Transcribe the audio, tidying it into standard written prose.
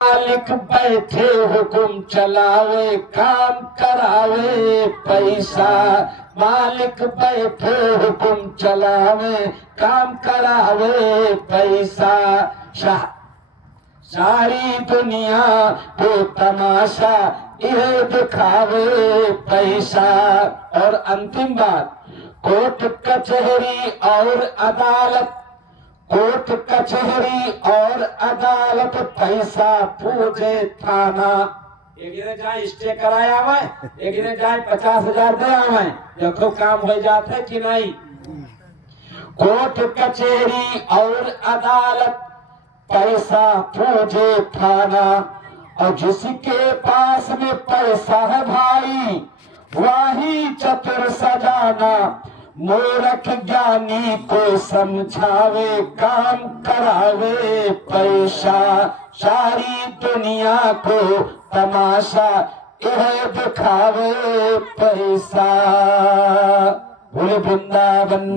मालिक बैठे हुकुम चलावे काम करावे पैसा। मालिक बैठे हुकुम चलावे काम करावे पैसा। सारी दुनिया को तमाशा यह दिखावे पैसा। और अंतिम बात, कोर्ट कचहरी और अदालत, कोर्ट कचहरी और अदालत पैसा पूजे थाना। एक दिन जाए स्टे कराया हुआ, एक दिन जाए 50,000 दे आवे, देखो काम हो जाता है कि नहीं। कोर्ट कचहरी और अदालत पैसा पूजे थाना। और जिसके पास में पैसा है भाई वही चतुर सजाना। मूर्ख ज्ञानी को समझावे काम करावे पैसा। सारी दुनिया को तमाशा यह दिखावे पैसा। बोले वृंदावन।